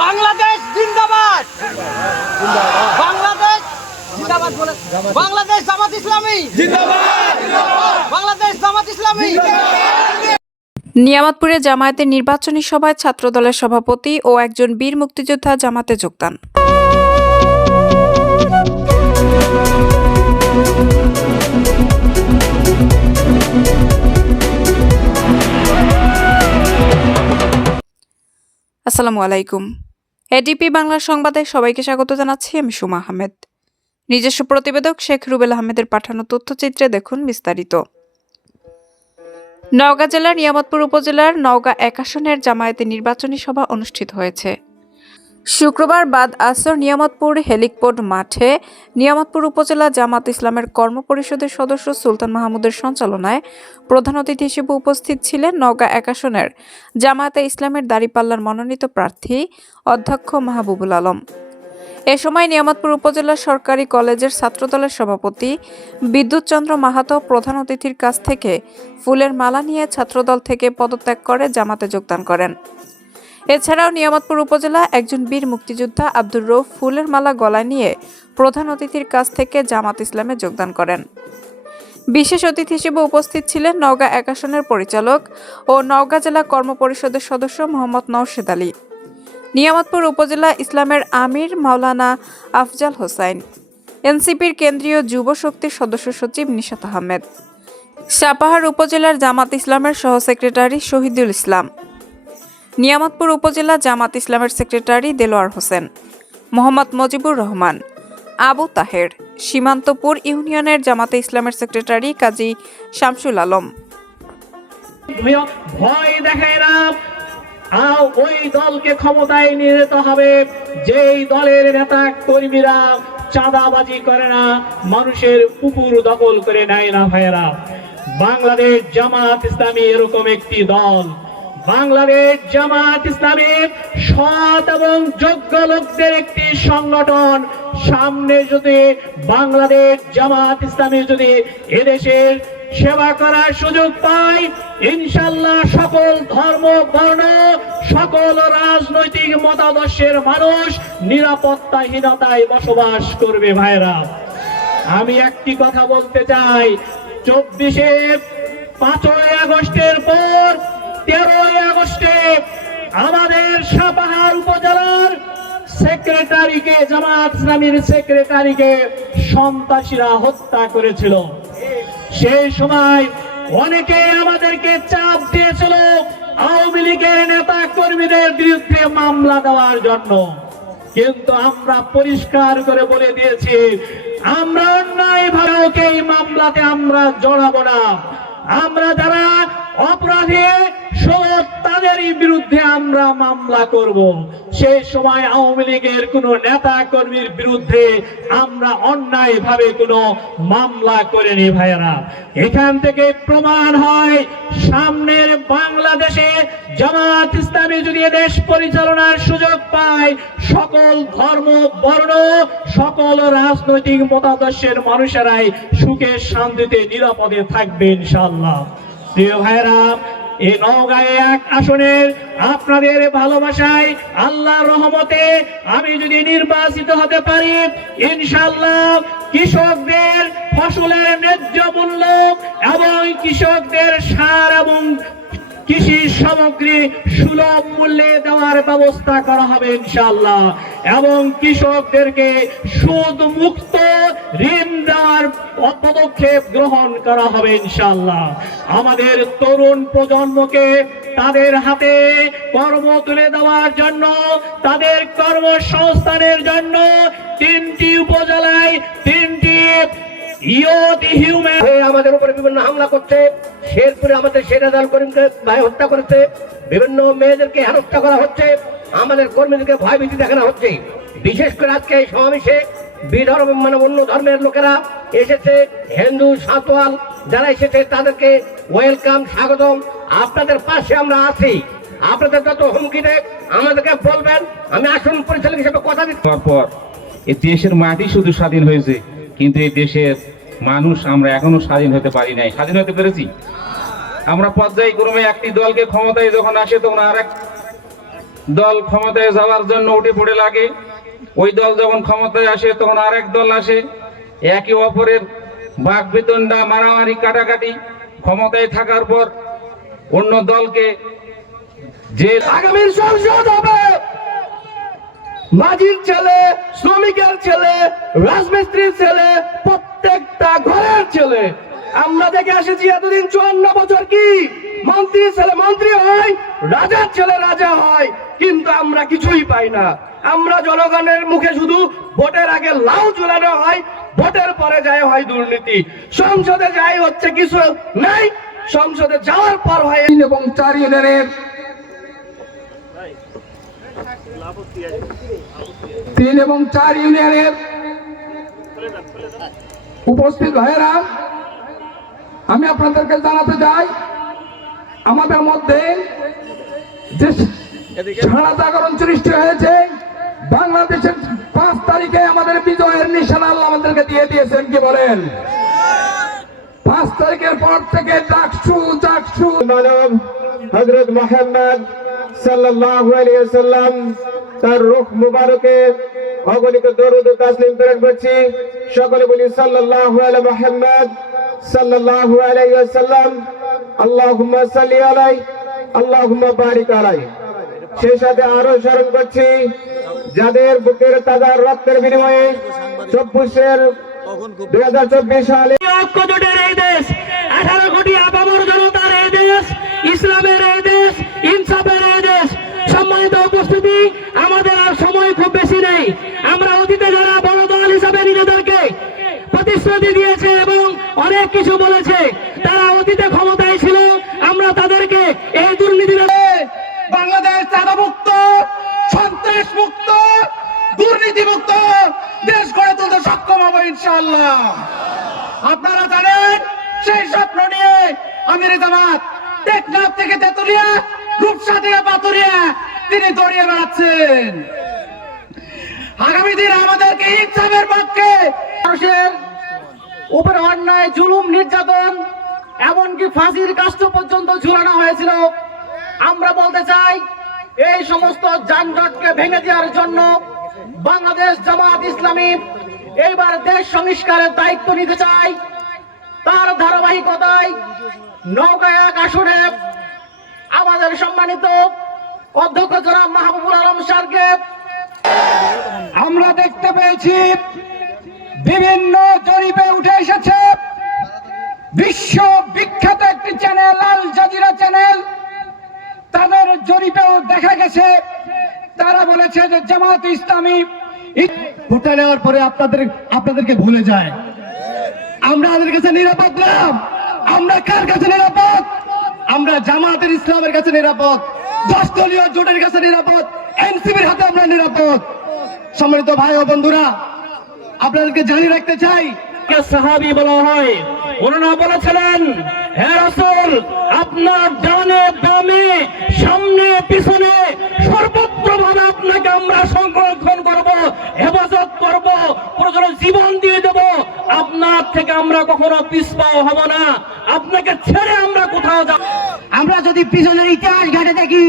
বাংলাদেশ জিন্দাবাদ, বাংলাদেশ জিন্দাবাদ বলে, বাংলাদেশ জামাত ইসলামী জিন্দাবাদ, বাংলাদেশ জামাত ইসলামী। নিয়ামতপুরে জামায়াতের নির্বাচনী সভায় ছাত্রদলের সভাপতি ও একজন বীর মুক্তিযোদ্ধা জামাতে যোগদান। আসসালামু আলাইকুম। এডিপি বাংলা সংবাদে সবাইকে স্বাগত জানাচ্ছি। আমি সুমা আহমেদ। নিজস্ব প্রতিবেদক শেখ রুবেল আহমেদের পাঠানো তথ্যচিত্রে দেখুন বিস্তারিত। নওগাঁ জেলার নিয়ামতপুর উপজেলার নওগাঁ ১ আসনের জামায়াতের নির্বাচনী সভা অনুষ্ঠিত হয়েছে। শুক্রবার বাদ আসর নিয়ামতপুর হেলিকপোর্ট মাঠে নিয়ামতপুর উপজেলা জামাত ইসলামের কর্মপরিষদের সদস্য সুলতান মাহমুদের সঞ্চালনায় প্রধান অতিথি হিসেবে উপস্থিত ছিলেন নওগাঁ ১ আসনের জামায়াতে ইসলামের দাঁড়িপাল্লার মনোনীত প্রার্থী অধ্যক্ষ মাহবুবুল আলম। এ সময় নিয়ামতপুর উপজেলা সরকারি কলেজের ছাত্রদলের সভাপতি বিদ্যুৎ চন্দ্র মাহাতো প্রধান অতিথির কাছ থেকে ফুলের মালা নিয়ে ছাত্রদল থেকে পদত্যাগ করে জামাতে যোগদান করেন। এছাড়াও নিয়ামতপুর উপজেলা একজন বীর মুক্তিযোদ্ধা আব্দুর রউফ ফুলের মালা গলায় নিয়ে প্রধান অতিথির কাছ থেকে জামাত ইসলামে যোগদান করেন। বিশেষ অতিথি হিসেবে উপস্থিত ছিলেন নওগাঁ ১ আসনের পরিচালক ও নওগাঁ জেলা কর্মপরিষদের সদস্য মোহাম্মদ নওশেদ আলী, নিয়ামতপুর উপজেলা ইসলামের আমির মাওলানা আফজাল হোসাইন, এনসিপির কেন্দ্রীয় যুব শক্তির সদস্য সচিব নিশাত আহমেদ, সাপাহার উপজেলার জামাত ইসলামের সহ সেক্রেটারি শহীদুল ইসলাম, নিয়ামতপুর উপজেলা জামাত ইসলামের সেক্রেটারি দেলোয়ার হোসেন, মোহাম্মদ মজিবুর রহমান, আবু তাহের, সীমান্তপুর ইউনিয়নের জামাতে ইসলামের সেক্রেটারি কাজী শামসুল আলম। ভয় দেখায় না, ওই দলকে ক্ষমতায় নিয়ে যেতে হবে যেই দলের নেতা কর্মীরা চাঁদাবাজি করে না, মানুষের পুকুর দখল করে নেয় না। ভাইয়েরা, বাংলাদেশ জামাত ইসলামী এরকম একটি দল। বাংলাদেশ জামাত ইসলামী সৎ এবং যোগ্য লোকদের একটি সংগঠন। সামনে যদি বাংলাদেশ জামাত ইসলামী যদি এদেশের সেবা করার সুযোগ পায়, ইনশাআল্লাহ সকল ধর্ম বর্ণ সকল রাজনৈতিক মতাদর্শের মানুষ নিরাপত্তাহীনতায় বসবাস করবে। ভাইরা, আমি একটি কথা বলতে চাই, 5ই আগস্টের পর 13ই আগস্টে আমাদের সাপাহার উপজেলার সেক্রেটারিকে, জামাত ইসলামীর সেক্রেটারিকে সন্ত্রাসীরা হত্যা করেছিল। সেই সময় অনেকে আমাদেরকে চাপ দিয়েছিল আওয়ামী লীগের নেতা কর্মীদের বিরুদ্ধে মামলা দেওয়ার জন্য, কিন্তু আমরা পরিষ্কার করে বলে দিয়েছি আমরা অন্যায়ভাবে ওকে এই মামলাতে আমরা জড়াবো না। আমরা যারা অপরাধী তাদেরই বিরুদ্ধে আমরা মামলা করব। সেই সময় আওয়ামী লীগের কোন নেতা কর্মীর বিরুদ্ধে আমরা অন্যায় ভাবে কোনো মামলা করিনি। ভাইয়েরা, এখান থেকে প্রমাণ হয় সামনের বাংলাদেশে জামাত ইসলামী যদি দেশ পরিচালনার সুযোগ পায়, সকল ধর্ম বর্ণ সকল রাজনৈতিক মতাদর্শের মানুষেরাই সুখে শান্তিতে নিরাপদে থাকবে ইনশাআল্লাহ। প্রিয় ভাইয়েরা, এই নওগাঁ ১ আসনের আপনাদের ভালোবাসায় আল্লাহর রহমতে আমি যদি নির্বাচিত হতে পারি, ইনশাআল্লাহ কৃষকদের ফসলের ন্যায্য মূল্য এবং কৃষকদের সার এবং কৃষি সামগ্রী সুলভ মূল্যে দেওয়ার ব্যবস্থা করা হবে ইনশাআল্লাহ, এবং কৃষকদেরকে সুদ মুক্ত ঋণ দেওয়ার পদক্ষেপ গ্রহণ করা হবে ইনশাআল্লাহ। আমাদের তরুণ প্রজন্মকে তাদের হাতে কর্ম তুলে দেওয়ার জন্য, তাদের কর্মসংস্থানের জন্য 3টি উপজেলায় 3টি আমাদের উপরে বিভিন্ন হামলা করছে। শেরপুরে আমাদের সেরাদাল করিমকে ভাই হত্যা করেছে, বিভিন্ন মেয়েদেরকে হত্যা করা হচ্ছে, আমাদের কর্মীদেরকে ভয়ভীতি দেখানো হচ্ছে। বিশেষ করে আজকে এই সমাবেশে বিধর্ম মানে অন্য ধর্মের লোকেরা এসেছে, হিন্দু সাঁওতাল যারা এসেছে তাদেরকে ওয়েলকাম, স্বাগতম। আপনাদের পাশে আমরা আছি, আপনাদের যত হুমকি দেখ আমাদেরকে বলবেন। আমি আসন পরিচালক হিসেবে কথা দিচ্ছি। পর এই দেশের মাটি শুধু স্বাধীন হয়েছে, কিন্তু এই দেশের মানুষ আমরা এখনো স্বাধীন হতে পারি নাই। স্বাধীন হতে পেরেছি? আমরা পর্যায়ক্রমে একটি দলকে ক্ষমতায় যখন আসে তখন দল ক্ষমতায় যাওয়ার জন্য উঠে পড়ে লাগে। ওই দল যখন ক্ষমতায় আসে তখন আরেক দল আসে, একে অপরের বাক বিতণ্ডা, মারামারি, কাটাকাটি। ক্ষমতায় থাকার পর অন্য দলকে যে আগামী সংসদ হবে মাঝির ছেলে, শ্রমিকের ছেলে, রাজমিস্ত্রির ছেলে, প্রত্যেকটা ঘরের ছেলে। আমরা দেখে এসেছি এতদিন 54 বছর কি মন্ত্রীর ছেলে মন্ত্রী হয়, রাজার ছেলে রাজা হয়, কিন্তু আমরা কিছুই পাই না। আমরা জনগণের মুখে শুধু ভোটের আগে লাউ ঝুলানো হয়, ভোটের পরে যায় হয় দুর্নীতি। সংসদে যাই হচ্ছে কিছু নাই, সংসদে যাওয়ার পর হয়। 3 এবং 4 ইউনিয়নের 3 এবং 4 ইউনিয়নের উপস্থিত ভাইয়েরা, আমি আপনাদেরকে জানাতে চাই আমাদের মধ্যে যে সারা জাগরণ সৃষ্টি হয়েছে, বাংলাদেশের 5 তারিখে আমাদের বিজয়ের নিশানা আল্লাহ আমাদেরকে দিয়ে দিয়েছেন। কি বলেন? 5 তারিখের পর থেকে ডাকসু মানব হযরত মুহাম্মদ সাল্লাল্লাহু আলাইহি ওয়াসাল্লাম তার রূহ মুবারকে অগণিত দরুদ ও তাসলিম প্রেরণ করছি। সকলে বলি সাল্লাল্লাহু আলা মুহাম্মদ সাল্লাল্লাহু আলাইহি ওয়াসাল্লাম, আল্লাহুম্মা সাল্লি আলাইহি, আল্লাহুম্মা বারিক আলাইহি। সেই সাথে আরো স্মরণ করছি যাদের বুকের তাজা রক্তের বিনিময়ে 2024 সালে ঐক্য জোটের এই দেশ, 18 কোটি আপামর জনতার এই দেশ, ইসলামের এই দেশ, ইনসাফের এই দেশ। সম্মানিত উপস্থিতি, আমাদের আর সময় খুব বেশি নেই। আমরা অতীতে যারা বড় দল হিসাবে নিজেদেরকে প্রতিশ্রুতি দিয়েছে এবং অনেক কিছু বলেছে, তারা অতীতে ক্ষমতায় ছিল, আমরা তাদেরকে এই দুর্নীতি বাংলাদেশ চাঁদামুক্ত, সন্ত্রাস মুক্ত, দুর্নীতি মুক্ত দেশ গড়ে তুলতে সক্ষম হবো ইনশাআল্লাহ। আপনারা জানেন সেই স্বপ্ন নিয়ে আমির জামাত টেকনাফ থেকে তেতুলিয়া, রূপসা থেকে পাতুরিয়া তিনি দৌড়িয়ে বেড়াচ্ছেন। আগামী দিন আমাদেরকে ইনসাফের পক্ষে, মানুষের উপরে অন্যায়, জুলুম, নির্যাতন, এমনকি ফাঁসির কাষ্ঠ পর্যন্ত ঝুলানো হয়েছিল। আমরা বলতে চাই এই সমস্ত যানজটকে ভেঙে দেওয়ার জন্য বাংলাদেশ জামাত ইসলামী এইবার দেশ সংস্কারের দায়িত্ব নিতে চাই। তার ধারাবাহিকতায় নওগাঁ 1 আসনে আমাদের সম্মানিত অধ্যক্ষ জনাব মাহবুবুল আলম স্যারকে আমরা দেখতে পেয়েছি। বিভিন্ন জরিপে উঠে এসেছে, বিশ্ব বিখ্যাত একটি চ্যানেল আল জাজিরা চ্যানেল, তাদের জরিপেও দেখা গেছে, তারা বলেছে যে জামাত ইসলামী ভোটে নেওয়ার পরে আপনাদেরকে ভুলে যায়। আমরা আমাদের কাছে নিরাপদ না। আমরা কার কাছে নিরাপদ? আমরা জামাতের ইসলামের কাছে নিরাপদ, 10 দলীয় জোটের কাছে নিরাপদ, এনসিপির হাতে আমরা নিরাপদ। সম্মানিত ভাই ও বন্ধুরা, আপনাদেরকে জানিয়ে রাখতে চাই, সাহাবী বলা হয়, ওনারা বলেছিলেন, হে রাসূল, আপনার ডানে বামে সামনে পিছনে সর্বত্র ভাবে আপনাকে আমরা সংরক্ষণ করব, হেফাজত করব, প্রয়োজনে জীবন দিয়ে দেব। আপনার থেকে আমরা কখনো পিছপা হব না, আপনাকে ছেড়ে আমরা কোথাও যাব। আমরা যদি পিছনের ইতিহাস ঘাটে দেখি,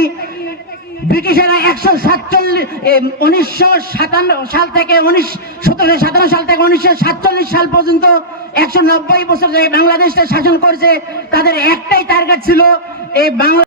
ব্রিটিশেরা 1957 সাল থেকে 1757 সাল থেকে 1947 সাল পর্যন্ত 190 বছর ধরে বাংলাদেশটা শাসন করছে। তাদের একটাই টার্গেট ছিল এই বাংলা